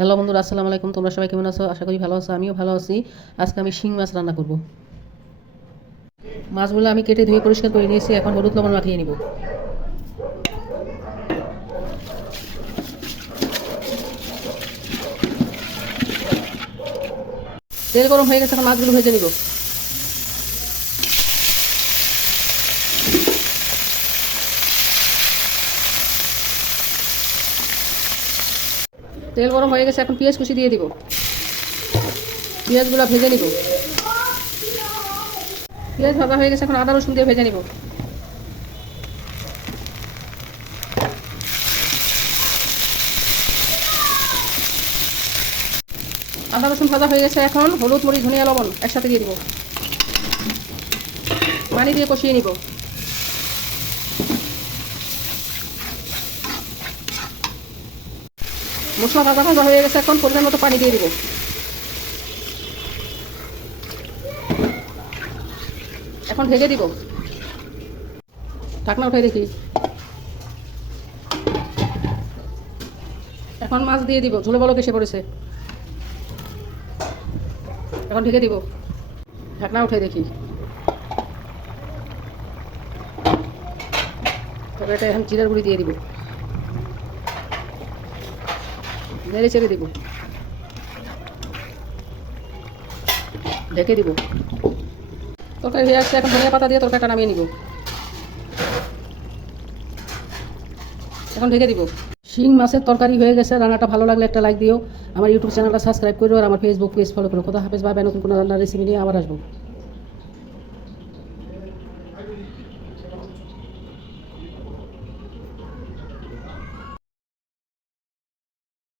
Hello বন্ধুরা, আসসালামু আলাইকুম। তোমরা সবাই কেমন আছো? আশা করি ভালো আছো। আমিও ভালো আছি। আজকে আমি শিং মাছ রান্না করব। মাছগুলো আমি কেটে ধুয়ে পরিষ্কার করে নিয়েছি। এখন হলুদ লবণ মাখিয়ে নিব। তেল গরম হয়ে গেছে, এখন মাছগুলো ভেজে নিব। তেল গরম হয়ে গেছে, এখন পেঁয়াজ কুচি দিয়ে দিব। পেঁয়াজগুলো ভেজে নিব। পেঁয়াজ ভাজা হয়ে গেছে, এখন আদা রসুন দিয়ে ভেজে নিব। আদা রসুন ভাজা হয়ে গেছে, এখন হলুদ মরিচ ধনিয়া লবণ একসাথে দিয়ে দিব। পানি দিয়ে কষিয়ে নিব। মশলা ভাজা ভাজা হয়ে গেছে, এখন পরিমাণ মতো পানি দিয়ে দিব। এখন ঢেকে দিব। ঢাকনা উঠাই দেখি। এখন মাছ দিয়ে দিব। ঝোলে বলক এসে পড়েছে। এখন ঢেকে দিব। ঢাকনা উঠাই দেখি। তবে এটা এখন জিরার গুঁড়ি দিয়ে দিব। নেড়ে চেড়ে দিব। ঢেকে দিব। তরকারি হয়ে আসছে, এখন ধনিয়া পাতা দিয়ে তরকারিটা নামিয়ে নিব। এখন ঢেকে দিব। শিং মাছের তরকারি হয়ে গেছে। রান্নাটা ভালো লাগলে একটা লাইক দিও। আমার ইউটিউব চ্যানেলটা সাবস্ক্রাইব করো আর আমার ফেসবুক পেজ ফলো করো। খোদা হাফেজ। Bye bye. নতুন কোনো রান্নার রেসিপি নিয়ে আবার আসবো।